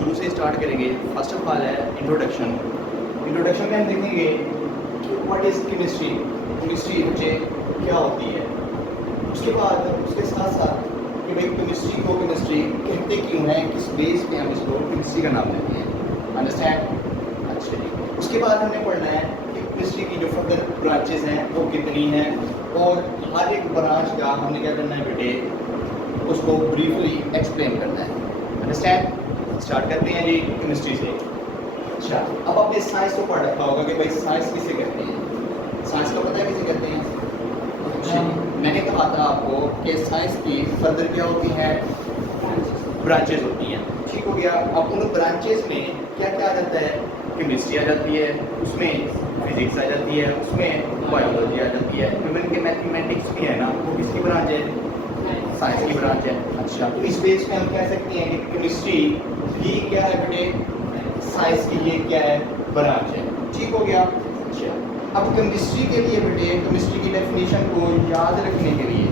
शुरू से स्टार्ट करेंगे। फर्स्ट ऑफ ऑल है इंट्रोडक्शन। इंट्रोडक्शन में हम देखेंगे कि व्हाट इज़ केमिस्ट्री, केमिस्ट्री बच्चे क्या होती है। उसके बाद उसके साथ साथ कि भाई केमिस्ट्री को केमिस्ट्री कहते क्यों हैं, किस बेस पे हम इसको केमिस्ट्री का नाम देते हैं। अंडरस्टैंड? अच्छा जी। उसके बाद हमने पढ़ना है कि केमिस्ट्री की जो फर्दर ब्रांचेस हैं वो कितनी हैं, और हर एक ब्रांच का हमने क्या करना है बेटे, उसको ब्रीफली एक्सप्लेन करना है। अंडरस्टैंड? स्टार्ट करते हैं जी केमिस्ट्री से। अच्छा, अब आपने साइंस तो पढ़ रखा होगा कि भाई साइंस किसे कहते हैं। साइंस का पता है किसे कहते हैं? अच्छा, मैंने कहा था आपको कि साइंस की फर्दर क्या होती हैं, ब्रांचेस होती हैं। ठीक हो गया। अब उन ब्रांचेस में क्या क्या आ जाता है, केमिस्ट्री आ जाती है, उसमें फिजिक्स आ जाती है, उसमें बायोलॉजी आ जाती है, इवन के मैथमेटिक्स भी है ना, वो किसकी ब्रांच है, साइंस की ब्रांच है। अच्छा, तो इस बेस पे हम कह सकते हैं कि केमिस्ट्री ही क्या है बेटे, साइंस की ये क्या है, ब्रांच है। ठीक हो गया। अच्छा, अब केमिस्ट्री के लिए बेटे, केमिस्ट्री की डेफिनेशन को याद रखने के लिए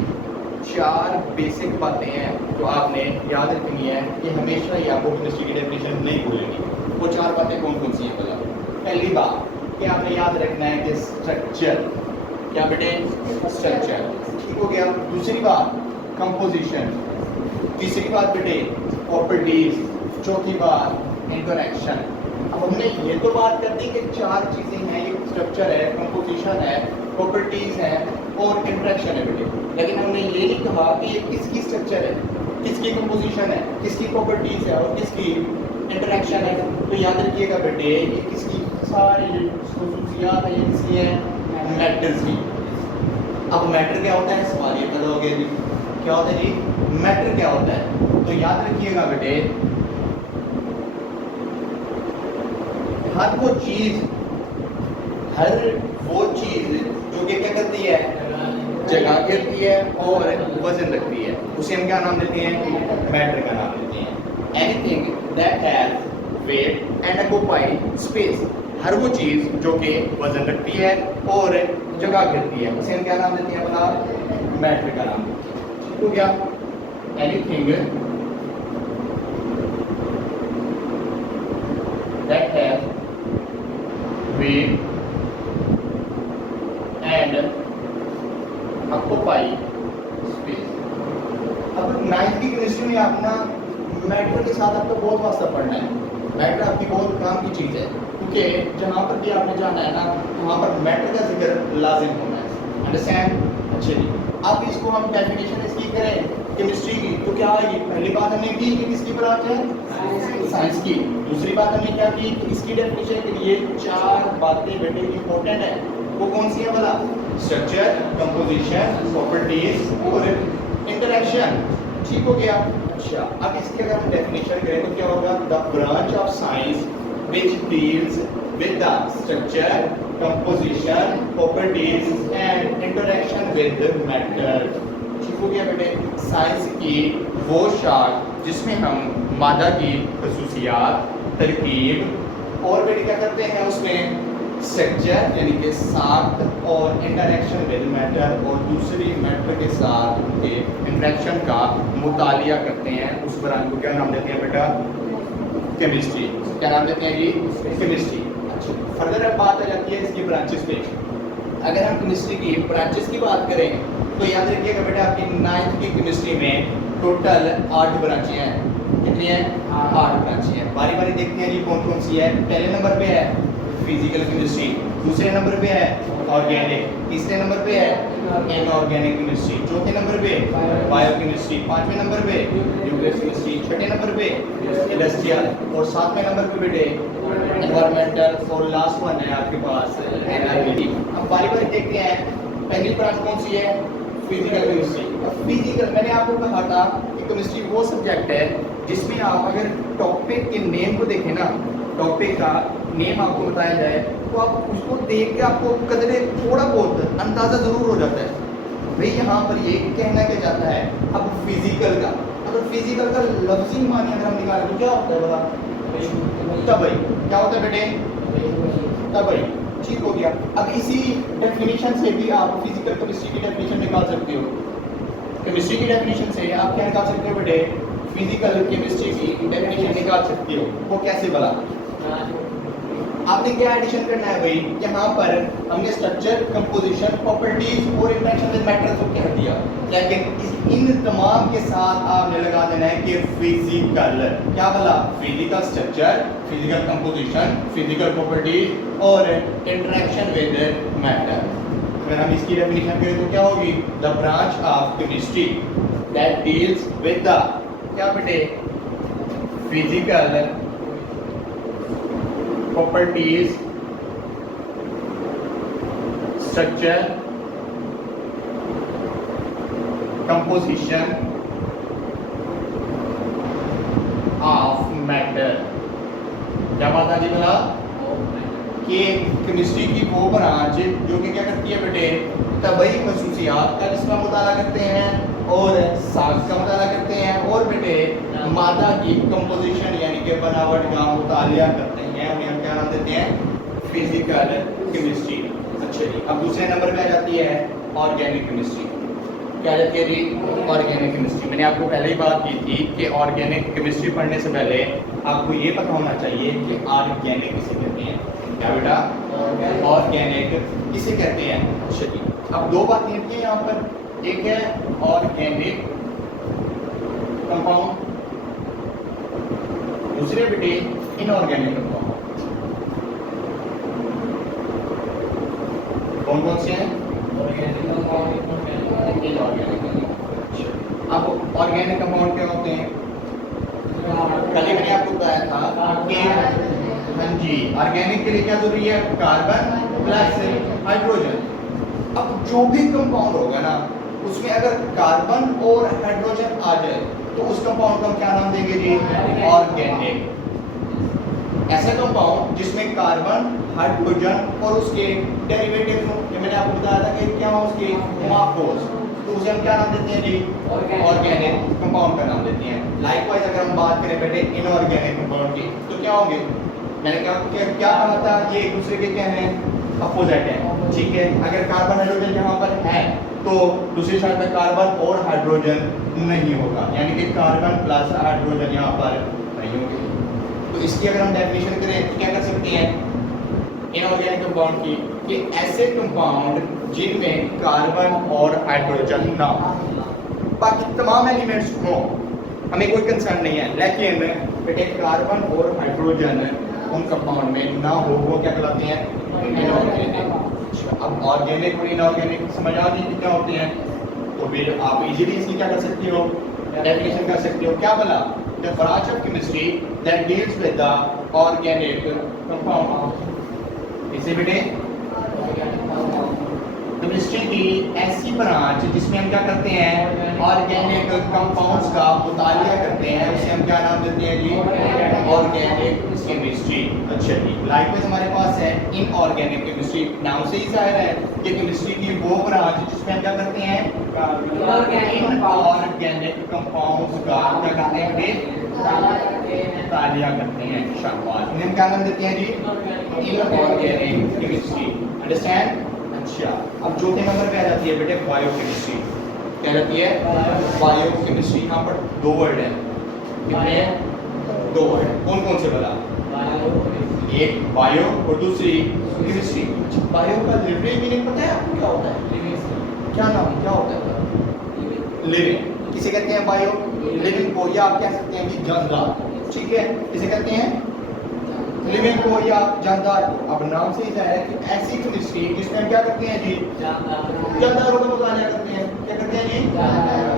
4 बेसिक बातें हैं जो आपने याद रखनी है कि हमेशा ही आपको केमिस्ट्री की डेफिनेशन नहीं भूलेंगी। वो 4 बातें कौन कौन सी हैं बोला। पहली बात कि आपने याद रखना है कि स्ट्रक्चर, क्या बेटे, स्ट्रक्चर। ठीक हो गया। दूसरी बात कंपोजिशन। तीसरी बात बेटे प्रॉपर्टीज। चौथी बात इंटरैक्शन। अब हमने ये तो बात कर दी कि 4 चीज़ें हैं, ये स्ट्रक्चर है, कंपोजिशन है, प्रॉपर्टीज है और इंटरैक्शन है बेटे। लेकिन हमने ये नहीं कहा कि ये किसकी स्ट्रक्चर है, किसकी कंपोजिशन है, किसकी प्रॉपर्टीज है और किसकी इंटरैक्शन है। तो याद रखिएगा बेटे, ये किसकी सारी खसूसियात है, ये किसकी है, मैटर्स की। अब मैटर क्या होता है, सवाल ये पैदा हो गया जी, क्या होता है जी, मैटर क्या होता है। तो याद रखिएगा बेटे, हर वो चीज जो कि क्या करती है, जगह घेरती है और वजन रखती है, उसे हम क्या नाम देते हैं, मैटर का नाम देते हैं। Anything that has weight and occupy space. हर वो चीज जो कि वजन रखती है और जगह घेरती है, उसे हम क्या नाम देते हैं, अपना मैटर का नाम देते हैं। ठीक हो गया। Anything that has weight and occupy space. अब 9th की केमिस्ट्री में अपना मैटर के साथ आपको बहुत वास्ता पढ़ना है। मैटर आपकी बहुत काम की चीज़ है, क्योंकि जहाँ पर भी आपने जाना है ना, वहाँ पर मैटर का जिक्र लाजिम होना है। अंडरस्टैंड? अच्छे जी। अब इसको हम डेफिनेशन इसकी करें केमिस्ट्री की, तो क्या आएगी? पहली बात हमने की कि किसकी ब्रांच है, साइंस की। दूसरी बात हमने क्या की, इसकी डेफिनेशन के लिए 4 बातें बेटे इंपॉर्टेंट है। वो कौन सी है बोला, स्ट्रक्चर, कंपोजिशन, प्रॉपर्टीज और इंटरैक्शन। ठीक हो गया। अच्छा, अब इसकी अगर हम डेफिनेशन करें तो क्या होगा, the branch of science which deals with the structure, composition, properties and interaction with the matter। ठीक हो गया बेटे। साइंस की वो शाख जिसमें हम मादा की खसूसियात, तरकीब और बेटे क्या करते हैं, उसमें स्ट्रक्चर यानी कि साख्त और इंटरेक्शन विद मैटर और दूसरी मैटर के साथ के इंटरेक्शन का मुतालिया करते हैं। उस ब्रांच को क्या नाम देते हैं बेटा, केमिस्ट्री। क्या नाम देते हैं जी, केमिस्ट्री। अच्छा, फर्दर अब बात आ जाती है इसकी ब्रांचेस पे। अगर हम केमिस्ट्री की ब्रांचेस की बात करें तो याद रखिएगा बेटा, आपकी 9th की केमिस्ट्री में टोटल 8 ब्रांचें हैं। कितनी हैं, 8 ब्रांचें हैं। बारी बारी देखते हैं जी कौन कौन सी है। पहले नंबर पे है फिजिकल केमिस्ट्री, दूसरे नंबर पे है ऑर्गेनिक, तीसरे नंबर पे है इनऑर्गेनिक केमिस्ट्री, चौथे नंबर पे बायोकेमिस्ट्री, 5वें नंबर पे न्यूक्लियर केमिस्ट्री, छठे नंबर पे इंडस्ट्रियल और 7वें नंबर पे बेटे एनवायरमेंटल और लास्ट वन है आपके पास एनआईवीटी। अब बारी बारी देखते हैं। पहली ब्रांच कौन सी है, फिजिकल केमिस्ट्री। फिजिकल, मैंने आपको कहा था कि केमिस्ट्री वो सब्जेक्ट है जिसमें आप अगर टॉपिक के नेम को देखें ना, टॉपिक का नेम आपको बताया जाए तो आप उसको देख के आपको कदरे थोड़ा बहुत अंदाज़ा ज़रूर हो जाता है भाई यहाँ पर ये कहना क्या जाता है। अब फिजिकल का, अगर फिजिकल का लफ्ज़ी मानी अगर हम निकालें तो क्या होता है बोला, तबई। क्या होता है बेटे, तबई। ठीक हो गया। अब इसी डेफिनेशन से भी आप फिजिकल केमिस्ट्री की डेफिनेशन निकाल सकते हो। केमिस्ट्री की डेफिनेशन से आप क्या निकाल सकते हो बेटे, फिजिकल केमिस्ट्री की डेफिनेशन निकाल सकते हो, वो कैसे भला? आपने क्या एडिशन करना है भाई, यहाँ पर हमने स्ट्रक्चर, कंपोजिशन, प्रॉपर्टीज और इंटरेक्शन विद मैटर्स को कह दिया, लेकिन इन तमाम के साथ आपने लगा देना है कि फिजिकल, क्या बोला? Physical structure, physical composition, physical properties और इंटरेक्शन विद मैटर। अगर हम इसकी डेफिनेशन करें तो क्या होगी? The branch of chemistry that deals with the, क्या बेटे? Physical properties, structure, composition of matter। क्या बात है जी बोला कि केमिस्ट्री की वो ब्रांच जो कि क्या करती है बेटे? तबई खसूसियात का जिसमें मुताला करते हैं और साख का मुताला करते हैं और बेटे मादा की कंपोजिशन यानी कि बनावट का मुताला करते हैं, उन्हें हम क्या नाम देते हैं? Physical chemistry. अच्छा जी, अब दूसरे नंबर पे आ जाती है ऑर्गेनिक केमिस्ट्री। क्या आ जाती है जी? Organic chemistry. मैंने आपको पहले ही बात की थी कि ऑर्गेनिक केमिस्ट्री पढ़ने से पहले आपको ये पता होना चाहिए कि ऑर्गेनिक किसे कहते हैं। क्या बेटा? ऑर्गेनिक किसे कहते हैं? अच्छा जी, अब दो बातें हैं यहाँ पर, एक है ऑर्गेनिक कंपाउंड, दूसरे बेटे इनऑर्गेनिक कंपाउंड। कौन कौन से हैं? इनऑर्गेनिक। अब ऑर्गेनिक कंपाउंड क्या होते हैं? कल ही मैंने आपको बताया था कि हाँ जी, ऑर्गेनिक के लिए क्या जरूरी है? Carbon plus hydrogen. अब जो भी कंपाउंड होगा ना उसमें अगर कार्बन और हाइड्रोजन आ जाए तो उस कंपाउंड को हम क्या नाम देंगे जी? ऑर्गेनिक। ऐसा कंपाउंड जिसमें कार्बन, हाइड्रोजन और उसके डेरिवेटिव्स हो, ये मैंने आपको बताया था कि क्या हो उसके मॉर्फोस, तो उसे हम क्या नाम देते हैं जी? ऑर्गेनिक कंपाउंड का नाम देते हैं। लाइकवाइज अगर हम बात करें बेटे इनऑर्गेनिक कंपाउंड की तो क्या होंगे? मैंने क्या कहा था? ये एक दूसरे के क्या हैं? अपोजिट है। ठीक है, अगर कार्बन हाइड्रोजन यहाँ पर है तो दूसरी साइड में कार्बन और हाइड्रोजन नहीं होगा, यानी कि कार्बन प्लस हाइड्रोजन यहाँ पर नहीं होंगे। तो इसकी अगर हम डेफिनेशन करें तो क्या कर सकते हैं इनऑर्गेनिक कंपाउंड की? कि ऐसे कंपाउंड जिनमें कार्बन और हाइड्रोजन ना हो, बाकी तमाम एलिमेंट्स हो, हमें कोई कंसर्न नहीं है, लेकिन बेटे कार्बन और हाइड्रोजन उन कंपाउंड में ना हो, वो क्या कहलाते हैं? इनऑर्गेनिक। अब ऑर्गेनिक और इनऑर्गेनिक समझ आ गई क्या होते हैं, तो फिर आप इजीली इसकी क्या कर सकते हो? डेफिनेशन कर सकते हो। क्या बोला? The branch of chemistry that deals with the organic compound. इसे बेटे केमिस्ट्री की ऐसी ब्रांच जिसमें हम क्या करते हैं? ऑर्गेनिक कंपाउंड्स का मुतालिया करते हैं, उसे हम क्या नाम देते हैं जी? Organic chemistry. अच्छा जी, लाइकवाइज हमारे पास है इनऑर्गेनिक केमिस्ट्री। नाम से ही जाहिर है कि केमिस्ट्री की वो ब्रांच जिसमें हम क्या करते हैं? इनऑर्गेनिक कंपाउंड्स का क्या करते हैं? मुतालिया करते हैं। शाबाश, इन्हें हम क्या नाम देते हैं जी? Inorganic chemistry. अंडरस्टैंड? अच्छा, अब चौथे नंबर पे आ जाती है बेटे बायोकेमिस्ट्री। क्या रहती है? बायोकेमिस्ट्री। यहाँ पर दो वर्ड है, कितने हैं? दो वर्ड। कौन कौन से बोला? एक बायो और दूसरी केमिस्ट्री। बायो का लिविंग मीनिंग पता है आपको क्या होता है? क्या नाम क्या होता है? लिविंग। किसे कहते हैं बायो? लिविंग को, या आप कह सकते हैं कि जानदार। ठीक है, किसे कहते हैं? लिविंग को या जानदार को। अब नाम से ही जाहिर है कि ऐसी केमिस्ट्री जिसमें हम क्या करते हैं जी? जानदारों का मुतालिया करते हैं। क्या करते हैं जी?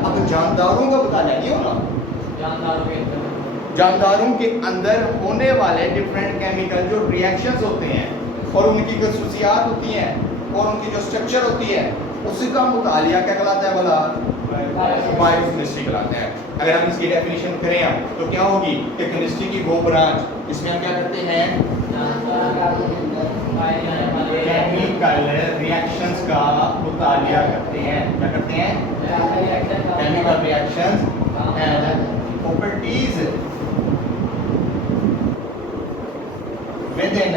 अब जानदारों का मुतालिया नहीं होगा, जानदारों के अंदर होने वाले डिफरेंट केमिकल जो रिएक्शंस होते हैं और उनकी जो खसूसियात होती हैं और उनकी जो स्ट्रक्चर होती है उसका मुतालिया क्या कहलाता है बोला? बायोकेमिस्ट्री कहलाता है। अगर हम इसकी डेफिनेशन करें हम तो क्या होगी कि केमिस्ट्री की वो ब्रांच जिसमें हम क्या करते हैं? केमिकल रिएक्शंस का मुतालिया करते हैं। क्या करते हैं? Chemical reactions and properties within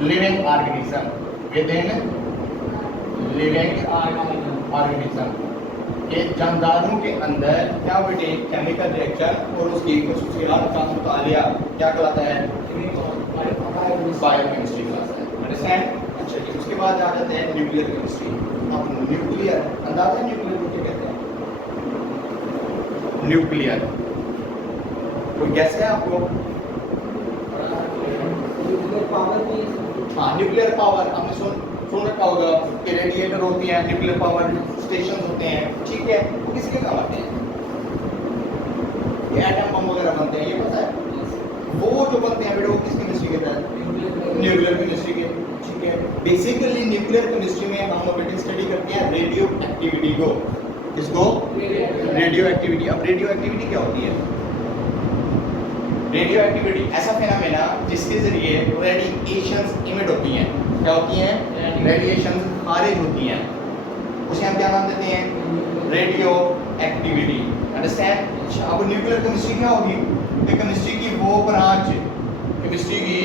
living organism, within living organism। कि जानदारों के अंदर क्या बेटे केमिकल रिएक्शन और उसकी खसूसियात का मुतालिया क्या कहलाता है, बायोकेमिस्ट्री कहलाता है। अंडरस्टैंड? अच्छा जी, उसके बाद आ जाते हैं न्यूक्लियर केमिस्ट्री। अब न्यूक्लियर, अंदाजा है न्यूक्लियर को क्या कहते हैं? न्यूक्लियर कोई गैस है आपको? हाँ, न्यूक्लियर पावर आपने सुन रखा होगा कि रेडिएटर होती हैं, न्यूक्लियर पावर स्टेशन होते हैं, ठीक है, वो किसके काम आते हैं? ये एटम बम वगैरह बनते हैं, ये पता है? वो जो बनते हैं बेटे वो किस केमिस्ट्री के तहत? न्यूक्लियर केमिस्ट्री के, ठीक है। बेसिकली न्यूक्लियर केमिस्ट्री में हम बेटे स्टडी करते हैं रेडियो एक्टिविटी को। किसको? Radio activity. अब रेडियो एक्टिविटी क्या होती है? रेडियो एक्टिविटी ऐसा फेनोमेना जिसके जरिए रेडिएशंस इमिट होती हैं। क्या होती हैं? रेडिएशंस खारिज होती हैं, उसे हम क्या नाम देते हैं? Radio activity. अंडरस्टैंड? अब न्यूक्लियर केमिस्ट्री क्या होगी? तो केमिस्ट्री की वो ब्रांच, केमिस्ट्री की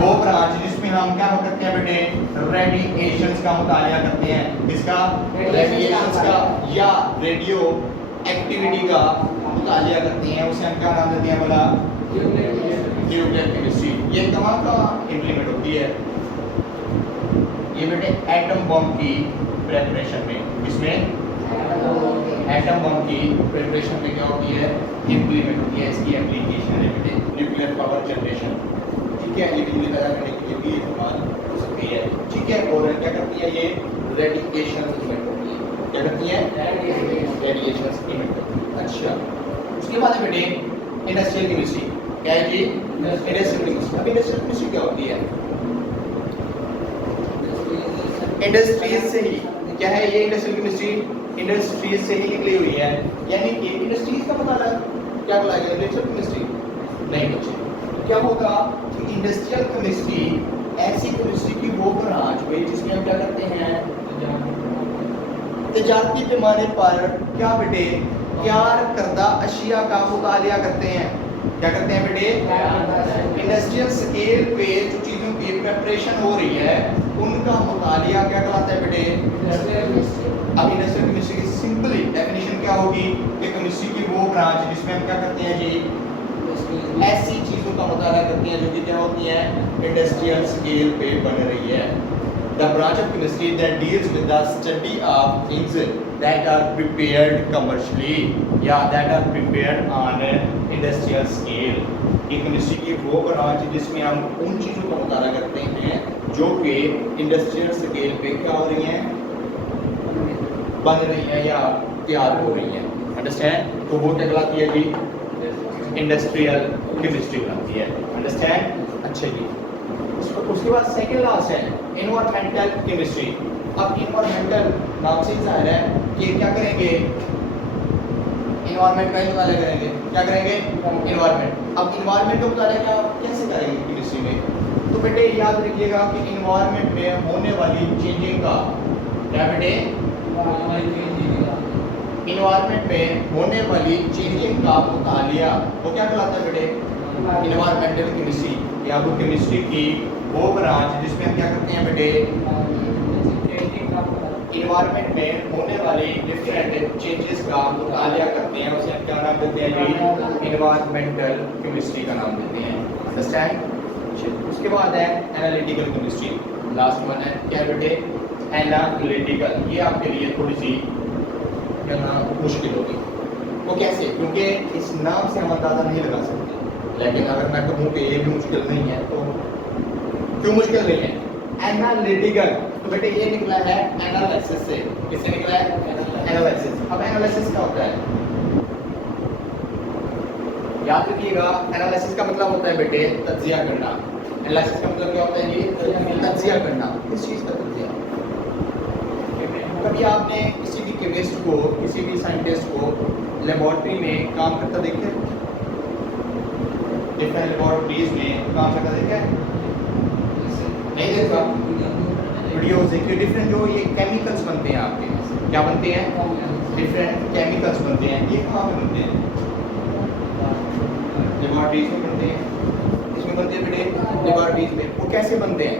वो ब्रांच जिसमें हम क्या करते हैं बेटे? रेडिएशंस का मुतालिया करते हैं। किसका? रेडिएशंस का या रेडियो एक्टिविटी का मुतालिया करते हैं, उसे हम क्या नाम देते हैं? बोला न्यूक्लियर केमिस्ट्री। ये कहाँ का इम्प्लीमेंट होती है? ये बेटे एटम बम की प्रिपरेशन में। इसमें एटम बम की प्रिपरेशन में क्या होती है? इम्प्लीमेंट होती है। इसकी एप्लीकेशन है बेटे न्यूक्लियर पावर जनरेशन, ठीक है। ये बिजली पैदा करने के लिए भी इस्तेमाल हो सकती है, ठीक है। और क्या करती है? ये रेडिएशन इमिट होती है। क्या करती है? रेडिएशन इमिट करती है। अच्छा, उसके बाद है बेटे इंडस्ट्रियल केमिस्ट्री। क्या है जी? Industrial chemistry. अब इंडस्ट्रियल केमिस्ट्री क्या होती है? इंडस्ट्रीज से ही क्या है ये इंडस्ट्रियल केमिस्ट्री? इंडस्ट्रीज से ही निकली हुई है, यानी कि इंडस्ट्रीज का पता लगा क्या लगाएगा इंडस्ट्रियल केमिस्ट्री? नहीं बच्चे, क्या होगा कि इंडस्ट्रियल केमिस्ट्री ऐसी केमिस्ट्री की वो ब्रांच हुई जिसमें हम क्या करते हैं? तजारती पैमाने पर क्या बेटे? तैयार करदा अशिया का मुतालिया करते हैं। क्या करते हैं बेटे? इंडस्ट्रियल स्केल पे जो चीज़ों की प्रिपरेशन हो रही है उनका मुतालिया क्या कहलाता है बेटे? अब इंडस्ट्रियल केमिस्ट्री की सिंपली डेफिनेशन क्या होगी कि केमिस्ट्री की वो ब्रांच जिसमें हम क्या करते हैं जी? ऐसी चीज़ों का मुताला करते हैं जो कि क्या होती हैं? इंडस्ट्रियल स्केल पे बन रही है। The branch of chemistry that deals with the study of things that are prepared commercially या that are prepared on industrial scale। ये केमिस्ट्री की वो ब्रांच जिसमें हम उन चीज़ों का मुताला करते हैं जो कि इंडस्ट्रियल स्केल पे क्या हो रही हैं? बन रही हैं या तैयार हो रही हैं। अंडरस्टैंड? तो वो क्या कहलाती है जी? इंडस्ट्रियल केमिस्ट्री कहलाती है। अंडरस्टैंड? अच्छा जी, उसके बाद सेकंड लास्ट है एनवायरमेंटल केमिस्ट्री। अब एनवायरमेंटल नाम से ही जाहिर है कि क्या करेंगे? एनवायरमेंट का मुताला करेंगे। क्या करेंगे? एनवायरमेंट। अब एनवायरमेंट का मुताला क्या कैसे करेंगे केमिस्ट्री में? तो बेटे याद रखिएगा कि एनवायरमेंट में होने वाली चेंजिंग का क्या बेटे? एनवायरमेंट में होने वाली चेंजिंग का मुतालिया वो क्या कहलाता है बेटे? Environmental chemistry. या वो केमिस्ट्री की वो ब्रांच जिसमें हम क्या करते हैं बेटे? एनवायरमेंट में होने वाले डिफरेंट चेंजेस का मुतालिया करते हैं, उसे हम क्या नाम देते हैं जी? एनवायरमेंटल केमिस्ट्री का नाम देते हैं। अंडरस्टैंड? उसके बाद है एनालिटिकल केमिस्ट्री। लास्ट वन है क्या बेटे? एनालिटिकल। ये आपके लिए थोड़ी सी करना मुश्किल होगी। वो कैसे? क्योंकि इस नाम से हम अंदाज़ा नहीं लगा सकते, लेकिन अगर मैं कहूँ कि ये भी मुश्किल नहीं है तो क्यों मुश्किल नहीं है? एनालिटिकल तो बेटे ये निकला है एनालिसिस से। किससे निकला है? एनालिसिस। अब एनालिसिस क्या होता है? याद रखिएगा, एनालिसिस का मतलब होता है बेटे तज्जिया करना। एनालिसिस का मतलब क्या होता है जी? तज्जिया करना। किस चीज़ का तज्जिया? कभी आपने किसी भी केमिस्ट को, किसी भी साइंटिस्ट को लेबोरेटरी में काम करता देखे? डिफरेंट लेबोरेटरीज में काम करता देखा है? नहीं देखा? वीडियोस देखिए। डिफरेंट जो ये केमिकल्स बनते हैं आपके, क्या बनते हैं? डिफरेंट केमिकल्स बनते हैं। ये कहाँ पे बनते हैं? लेबोरेटरीज में बनते हैं। इसमें बनते हैं बेटे लेबोरेटरीज में। वो कैसे बनते हैं?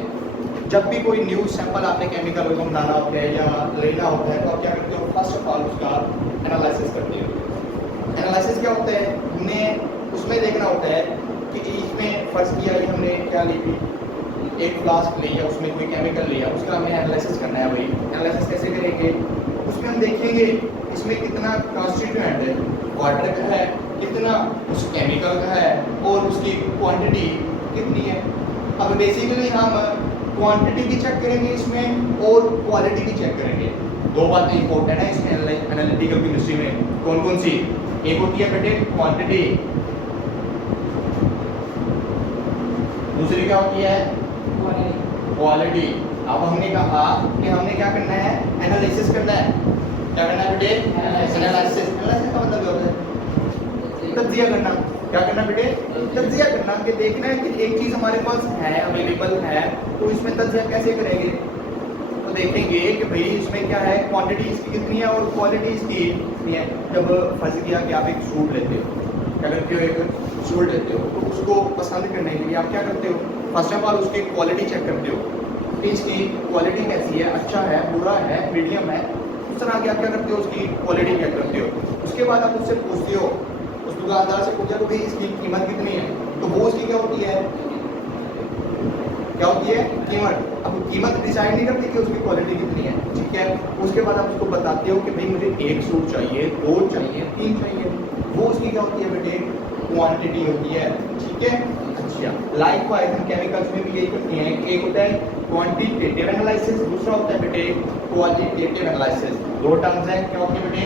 जब भी कोई न्यू सैंपल आपने केमिकल को बनाना होता है या लेना होता है तो आप क्या करते हो, फर्स्ट ऑफ ऑल उसका एनालिसिस करते हो। एनालिसिस क्या होता है, हमने उसमें देखना होता है कि इसमें फर्स्ट किया कि हमने क्या ली थी, एक फ्लास्क लिया, उसमें कोई केमिकल लिया, उसका हमें एनालिसिस करना है। भाई एनालिसिस कैसे करेंगे, उसमें हम देखेंगे इसमें कितना कॉन्स्टिट्यूएंट है, वाटर का है, कितना उस केमिकल का है और उसकी क्वांटिटी कितनी है। अब बेसिकली हम क्वांटिटी भी चेक करेंगे इसमें और क्वालिटी भी चेक करेंगे। दो बातें इंपॉर्टेंट है इसमें एनालिटिकल केमिस्ट्री में। कौन कौन सी, एक होती है बेटे क्वांटिटी, दूसरी क्या होती है क्वालिटी। अब हमने कहा कि हमने क्या करना है, एनालिसिस करना है। क्या करना है बेटे, एनालिसिस। एनालिसिस का मतलब होता है तज्जिया करना। क्या करना बेटे, तज्जिया करना, कि देखना है कि एक चीज़ हमारे पास है, अवेलेबल है, तो इसमें तज्जिया कैसे करेंगे। तो देखेंगे कि भाई इसमें क्या है, क्वांटिटी इसकी कितनी है और क्वालिटी इसकी कितनी है। जब फंस गया कि आप एक सूट लेते हो, क्या करते हो, एक सूट लेते हो, तो उसको पसंद करने के लिए आप क्या करते हो, फर्स्ट ऑफ ऑल उसकी क्वालिटी चेक करते हो कि इसकी क्वालिटी कैसी है, अच्छा है, बुरा है, मीडियम है। उस तरह के आप क्या करते हो, उसकी क्वालिटी चेक करते हो। उसके बाद आप उससे पूछते हो, उस दुकानदार से पूछा कि भाई इसकी कीमत कितनी है, तो वो उसकी क्या होती है, क्या होती है, कीमत। अब कीमत डिसाइड नहीं करती कि उसकी क्वालिटी कितनी है, ठीक है। उसके बाद आप उसको बताते हो कि भाई मुझे एक सूट चाहिए, दो चाहिए, तीन चाहिए, वो उसकी क्या होती है बेटे, क्वांटिटी होती है, ठीक है। अच्छा, लाइकवाइज हम केमिकल्स में भी यही करते हैं। एक होता है क्वांटिटेटिव एनालिसिस, दूसरा होता है बेटे क्वालिटेटिव एनालिसिस। दो टर्म्स हैं, क्या होती है बेटे,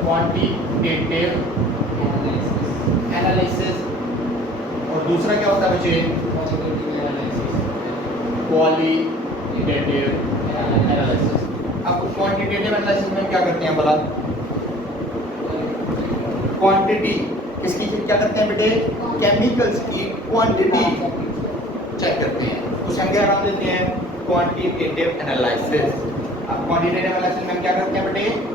क्वांटिटेटिव एनालिसिस और दूसरा क्या होता है बच्चे, क्वालिटेटिव एनालिसिस। अब क्वांटिटेटिव एनालिसिस में क्या करते हैं भला, क्वांटिटी इसकी क्या करते हैं बेटे, केमिकल्स की क्वांटिटी चेक करते हैं, उसे हम क्या नाम देते हैं, क्वांटिटेटिव एनालिसिस। अब क्वांटिटेटिव एनालिसिस में हम क्या करते हैं बेटे,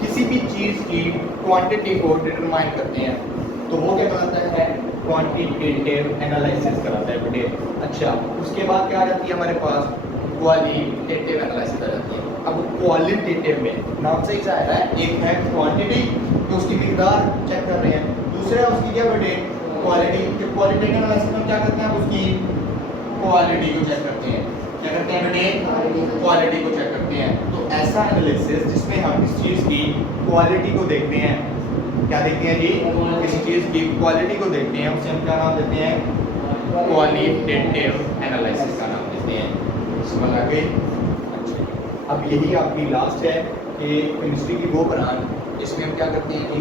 किसी भी चीज की क्वांटिटी को डिटरमाइन करते हैं, तो वो क्या कराता है, क्वांटिटेटिव एनालिसिस कराता है बेटे। अच्छा, उसके बाद क्या आ जाती है हमारे पास, क्वालिटेटिव एनालिसिस आ जाती है। अब क्वालिटेटिव में नाम से ही जाहिर है, एक है क्वांटिटी जो उसकी मिकदार चेक कर रहे हैं, दूसरा उसकी क्या बेटे, क्वालिटी। कि क्वालिटेटिव एनालिसिस में क्या करते हैं, आप उसकी क्वालिटी को चेक करते हैं। क्या करते हैं बेटे, क्वालिटी को चेक करते हैं। तो ऐसा एनालिसिस जिसमें हम इस चीज़ की क्वालिटी को देखते हैं, क्या देखते हैं जी, किसी चीज़ की क्वालिटी को देखते हैं, उसे हम क्या नाम देते हैं, क्वालिटेटिव एनालिसिस का नाम देते हैं। समझ आ गई। अच्छा, अब यही आपकी लास्ट है कि केमिस्ट्री की वो ब्रांच जिसमें हम क्या करते हैं जी,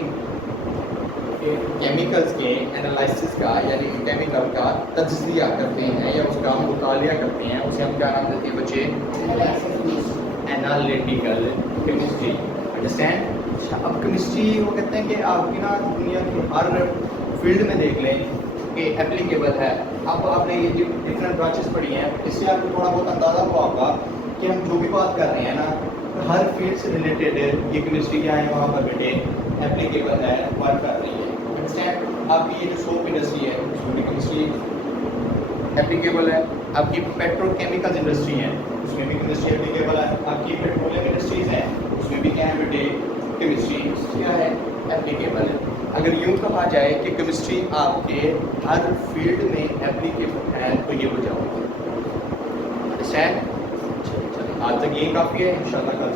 केमिकल्स के एनालिसिस का यानी केमिकल का तज्जिया करते हैं या उसका मुतालिया करते हैं, उसे हम क्या नाम देते हैं बच्चे, एनालिटिकल केमिस्ट्री। अंडरस्टैंड। अब केमिस्ट्री वो कहते हैं कि आपकी ना दुनिया की हर फील्ड में देख लें कि एप्लीकेबल है। अब आपने ये जो डिफरेंट ब्रांचेस पढ़ी हैं, इससे आपको थोड़ा बहुत अंदाज़ा हुआ होगा कि हम जो भी बात कर रहे हैं ना, हर फील्ड से रिलेटेड ये केमिस्ट्री क्या है वहाँ पर बेटे एप्लीकेबल है, वर्क कर रही है। अंडरस्टैंड। आपकी ये जो सोप इंडस्ट्री है उसमें भी केमिस्ट्री एप्लीकेबल है। आपकी पेट्रोकेमिकल इंडस्ट्री है उसमें भी केमिस्ट्री एप्लीकेबल है। आपकी पेट्रोलियम इंडस्ट्रीज हैं उसमें भी क्या है बेटे, केमिस्ट्री क्या है, एप्लीकेबल है। अगर यूँ कहा जाए कि केमिस्ट्री आपके हर फील्ड में एप्लीकेबल है तो ये हो जाओगे। अंडरस्टैंड। आज तक ये काफ़ी है, इंशाल्लाह कल